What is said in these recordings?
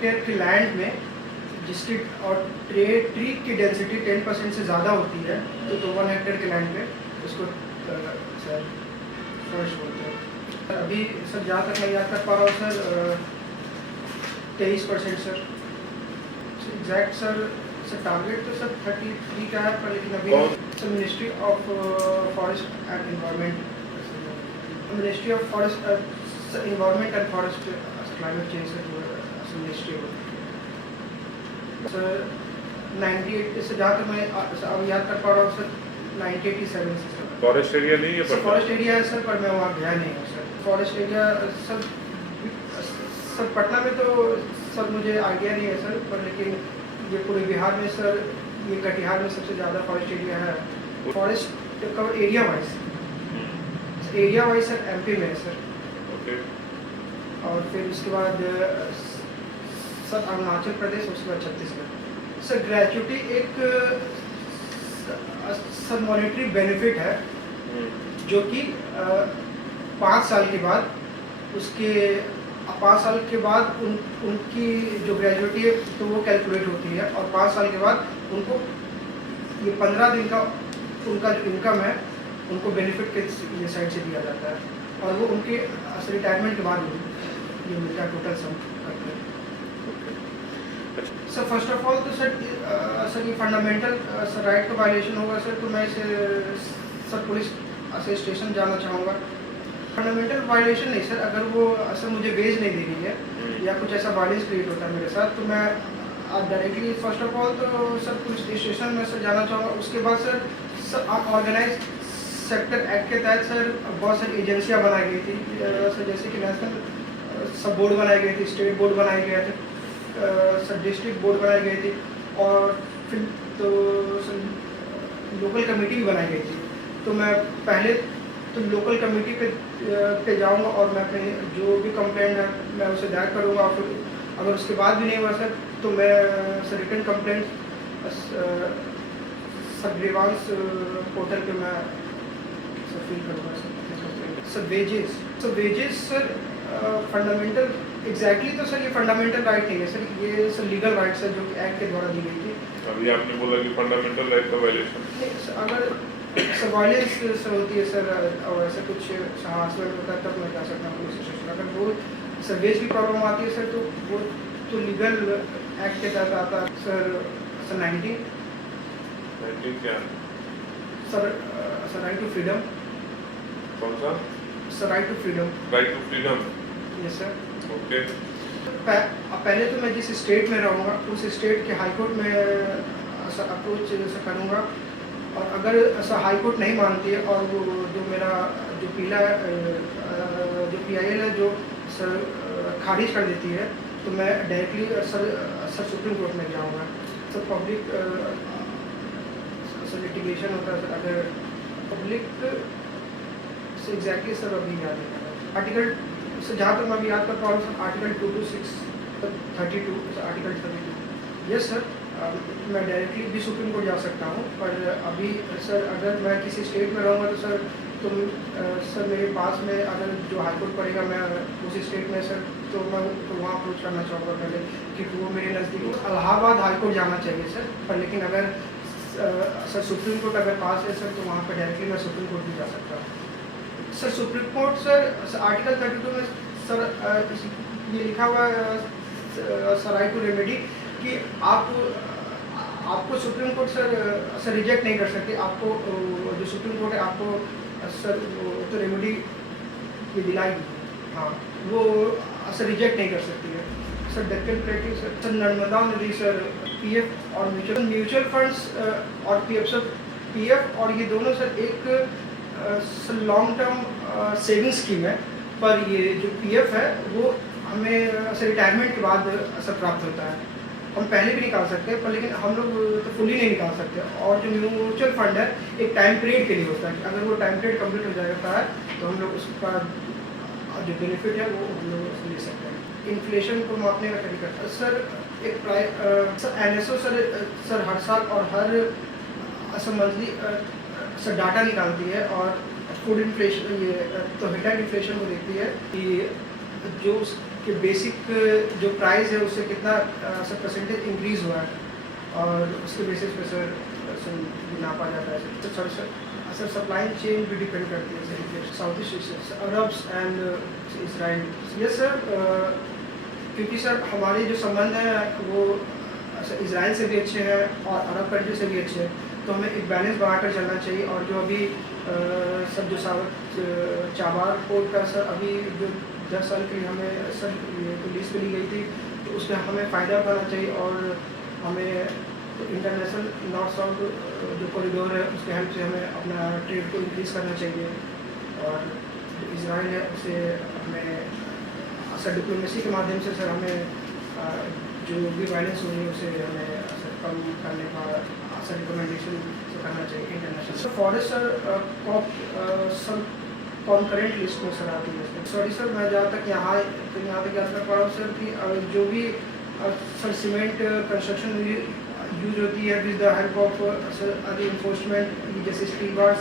Hectare के land में जिसकी और ट्री की डेंसिटी 10% से ज़्यादा होती है तो 1 हेक्टेयर के लैंड पे उसको सर फॉरेस्ट बोलते हैं। अभी सर जहाँ तक मैं याद कर पा रहा हूँ sir 23% sir exact sir target तो सर 33 का है, पर लेकिन अभी sir ministry of forest and environment, ministry of forest environment and forest climate change से जो मिनिस्ट्री सर 98 से जहाँ तक मैं अब याद कर पा रहा हूँ सर 1987 से सर। फॉरेस्ट एरिया नहीं है पर फॉरेस्ट एरिया है सर, पर मैं वहाँ गया नहीं हूँ sir. Forest area sir Patna में तो सर मुझे आइडिया नहीं है सर, पर लेकिन ये पूरे बिहार में सर ये कटिहार में सबसे ज़्यादा फॉरेस्ट एरिया है। Forest cover area wise sir MP में है सर। ओके। और फिर उसके बाद सर अरुणाचल प्रदेश, उसके बाद छत्तीसगढ़। सर ग्रेचुटी एक सर मॉनेटरी बेनिफिट है जो कि 5 साल के बाद उसके 5 साल के बाद उनकी जो ग्रेजुएटी है तो वो कैलकुलेट होती है, और 5 साल के बाद उनको ये 15 दिन का उनका जो इनकम है उनको बेनिफिट के ये साइड से दिया जाता है, और वो उनके रिटायरमेंट के बाद ये मिलता है टोटल सम करके। सर फर्स्ट ऑफ ऑल तो सर ये फंडामेंटल सर राइट का वायलेशन होगा सर, तो मैं इसे सर पुलिस से स्टेशन जाना चाहूँगा। फंडामेंटल वायलेशन नहीं सर, अगर वो सर मुझे वेज नहीं दे रही है या कुछ ऐसा वायलेंस क्रिएट होता है मेरे साथ, तो मैं डायरेक्टली फर्स्ट ऑफ ऑल तो सर पुलिस स्टेशन में सर जाना चाहूँगा। उसके बाद सर ऑर्गेनाइज सेक्टर एक्ट के तहत सर बहुत सारी एजेंसियाँ बनाई गई थी सर, जैसे कि नेशनल सब बोर्ड बनाई गई थी, स्टेट बोर्ड बनाए गए थे सर, डिस्ट्रिक्ट बोर्ड बनाई गई थी, और फिर तो सर लोकल कमेटी भी बनाई गई थी। तो मैं पहले तो लोकल कमेटी पे जाऊंगा और मैं अपने जो भी कंप्लेंट है मैं उसे दायर करूंगा, और फिर अगर उसके बाद भी नहीं हुआ सर तो मैं sir return complaint sir grievance portal पे मैं सर फिल करूँगा sir. Sir wages sir fundamental exactly तो सर ये फंडामेंटल राइट नहीं है सर, ये सर लीगल राइट्स है जो कि एक्ट के द्वारा दी गई थी। अभी आपने बोला कि फंडामेंटल राइट का वायलेशन अगर सर वायलेंस सर होती है सर और ऐसा कुछ हरासमेंट होता है तब मैं कह सकता हूँ पुलिस स्टेशन। अगर वो सर वेज की प्रॉब्लम आती है सर तो वो तो लीगल एक्ट के तहत आता है सर 19 क्या सर राइट टू फ्रीडम। कौन सा sir right to freedom yes sir. Okay. पहले तो मैं जिस स्टेट में रहूँगा उस स्टेट के हाई कोर्ट में सर अप्रोच करूँगा, और अगर सर हाई कोर्ट नहीं मानती है और वो जो मेरा जो PIL है जो सर खारिज कर देती है, तो मैं डायरेक्टली सर सुप्रीम कोर्ट में जाऊँगा। सर पब्लिक सर लिटिगेशन होता है सर, अगर पब्लिक से एग्जैक्टली सर अभी याद नहीं आर्टिकल सर जहाँ तक मैं अभी याद कर पा रहा हूँ sir article 226 32 article 32 yes sir. मैं डायरेक्टली भी सुप्रीम कोर्ट जा सकता हूँ, पर अभी सर अगर मैं किसी स्टेट में रहूँगा तो सर मेरे पास में अगर जो हाई कोर्ट पड़ेगा मैं उसी स्टेट में सर तो मैं तो वहाँ अप्रोच करना चाहूँगा पहले, क्योंकि वो मेरे नज़दीक इलाहाबाद हाई कोर्ट जाना चाहिए सर। पर लेकिन अगर सर सुप्रीम कोर्ट अगर पास है सर तो वहाँ पर डायरेक्टली मैं सुप्रीम कोर्ट भी जा सकता हूँ sir. Supreme court sir article 32 में सर ये लिखा हुआ है सर राइट टू रेमेडी कि आपको सुप्रीम कोर्ट सर रिजेक्ट नहीं कर सकती। आपको जो सुप्रीम कोर्ट है आपको सर तो रेमेडी ये दिलाएगी, हाँ वो सर रिजेक्ट नहीं कर सकती है sir. Deccan plating sir Narmada नदी सर PF और म्यूचुअल फंड्स और PF सर PF और ये दोनों सर एक लॉन्ग टर्म सेविंग स्कीम है, पर ये जो PF है वो हमें सर रिटायरमेंट के बाद सर प्राप्त होता है। हम पहले भी निकाल सकते हैं पर लेकिन हम लोग तो फुली नहीं निकाल सकते। और जो म्यूचुअल फंड है एक टाइम पीरियड के लिए होता है, अगर वो टाइम पीरियड कंप्लीट हो जाता है तो हम लोग उसका जो बेनिफिट है वो हम लोग ले सकते हैं। इन्फ्लेशन को मापने का तरीका सर एक सर NSO सर हर साल और हर मंथली सर डाटा निकालती है, और फूड इन्फ्लेशन ये तो हेडलाइन इन्फ्लेशन को देखती है कि जो कि बेसिक जो प्राइस है उससे कितना सर परसेंटेज इंक्रीज़ हुआ है और उसके बेसिस पे सर नापा जाता है तो सर सप्लाई चेन भी डिपेंड करती है sir south east Asia Arabs and Israel. Yes sir, क्योंकि सर हमारे जो संबंध हैं वो इसराइल से भी अच्छे हैं और अरब कंट्री से भी अच्छे हैं, तो हमें एक बैलेंस बनाकर चलना चाहिए। और जो अभी सर जो चाबार पोर्ट का सर अभी जो 10 साल के लिए हमें सर लीज पे ली गई थी, तो उसमें हमें फ़ायदा उठाना चाहिए और हमें इंटरनेशनल नॉर्थ साउथ जो कॉरिडोर है उसके हेल्प से हमें अपना ट्रेड को इंक्रीज़ करना चाहिए। और जो इसराइल है उसे हमें सर डिप्लोमेसी के माध्यम से सर हमें जो भी वायलेंस हो रही है उसे हमें सर कम करने का सर रिकमेंडेशन करना चाहिए international. Sir forest sir concurrent list में सर आती है। सॉरी सर, मैं जहाँ तक यहाँ तक याद कर पा रहा हूँ सर कि जो भी सर सीमेंट कंस्ट्रक्शन यूज होती है with the help of sir other enforcement, जैसे स्टील बार्स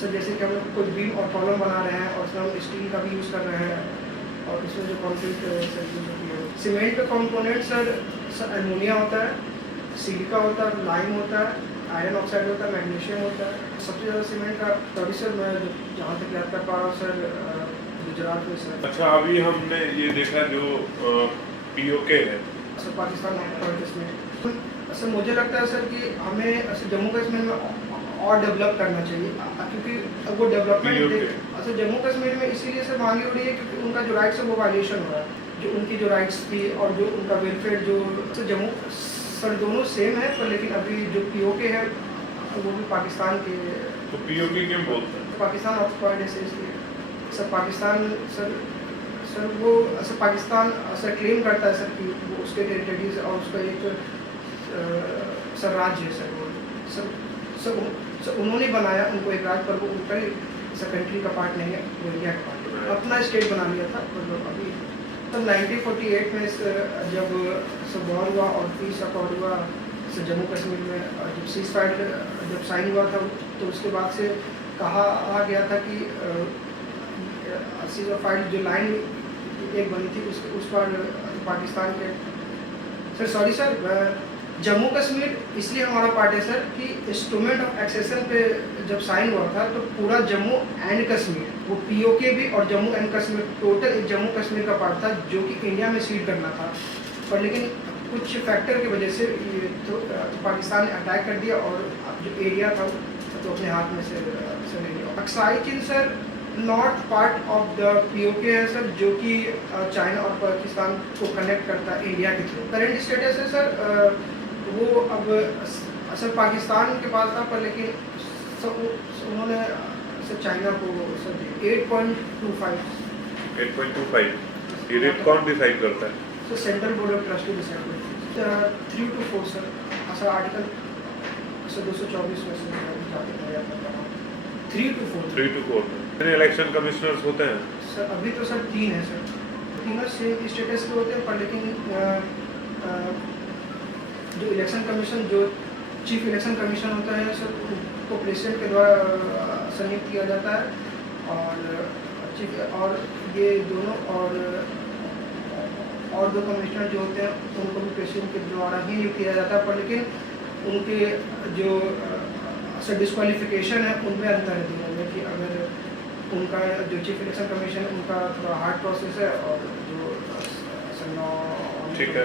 सर, जैसे कि हम लोग कोई बीम और कॉलम बना रहे हैं और उसमें हम स्टील का भी यूज़ कर रहे हैं और इसमें जो कंक्रीट सर यूज होती है। सीमेंट का कंपोनेंट सर एल्युमिनियम होता है, सिलिका होता है, लाइम होता है, आयरन ऑक्साइड होता है, मैग्नीशियम होता है। सबसे ज़्यादा सीमेंट का सॉरी सर मैं जहाँ तक याद कर पा रहा हूँ सर गुजरात में सर। अच्छा, अभी हमने ये देखा जो पीओके है सर पाकिस्तान ऑक्टोबर्स में सर मुझे लगता है सर कि हमें जम्मू कश्मीर में और डेवलप करना चाहिए, क्योंकि वो डेवलपमेंट सर जम्मू कश्मीर में इसीलिए सर मांगी हो रही है क्योंकि उनका जो राइट्स है वो वायलेशन हो रहा है। जो उनकी जो राइट्स थी और जो उनका वेलफेयर जो सर जम्मू सर दोनों सेम है, पर लेकिन अभी जो पीओके है वो भी पाकिस्तान के। तो पीओके क्यों बोलते हैं? पाकिस्तान ऑक्युपाइड है इसलिए सर पाकिस्तान सर वो सर पाकिस्तान सर क्लेम करता है सर कि वो उसके टेरिटरीज और उसका एक सर राज्य है सर। वो सर उन्होंने बनाया उनको एक राज्य, पर वो उनका सर कंट्री का पार्ट नहीं है, वो इंडिया का पार्ट है। अपना स्टेट बना लिया था। पर अभी सर 1948 में जब सर वॉर हुआ और पीस अकॉर्ड हुआ सर जम्मू कश्मीर में, जब सीज फायर जब साइन हुआ था तो उसके बाद से कहा आ गया था कि सीज फायर जो लाइन एक बनी थी उस पर पाकिस्तान के sir sorry sir Jammu Kashmir इसलिए हमारा पार्ट है सर कि इंस्ट्रूमेंट ऑफ एक्सेशन पे जब साइन हुआ था तो पूरा जम्मू एंड कश्मीर, वो पीओके भी और जम्मू एंड कश्मीर टोटल एक जम्मू कश्मीर का पार्ट था जो कि इंडिया में सीड करना था। पर लेकिन कुछ फैक्टर की वजह से तो पाकिस्तान ने अटैक कर दिया और जो एरिया था तो अपने हाथ में से ले लिया। अक्साई चीन sir not part of the PoK है सर, जो कि चाइना और पाकिस्तान को कनेक्ट करता है इंडिया के थ्रू। करेंट स्टेटस है सर वो अब सर पाकिस्तान के पास था, पर लेकिन सर उन्होंने सर चाइना को सर 8.25 ये रेट कौन डिसाइड करता है? Sir central board of trustee decide करती है। 3 to 4 सर आर्टिकल सर 224 में से 3 to 4 कितने इलेक्शन कमिश्नर्स होते हैं? सर अभी तो सर 3 है सर, तीनों सेम स्टेटस के होते हैं, पर लेकिन जो इलेक्शन कमीशन जो चीफ इलेक्शन कमीशन होता है सर उनको प्रेसिडेंट के द्वारा संयुक्त किया जाता है और ये दोनों और दो कमिश्नर जो होते हैं उनको भी प्रेसिडेंट के द्वारा ही नियुक्त किया जाता है, पर लेकिन उनके जो सर डिस्क्वालिफिकेशन है उनमें अंतर है दोनों में कि अगर उनका जो चीफ इलेक्शन कमीशन उनका थोड़ा हार्ड प्रोसेस है और जो ठीक है।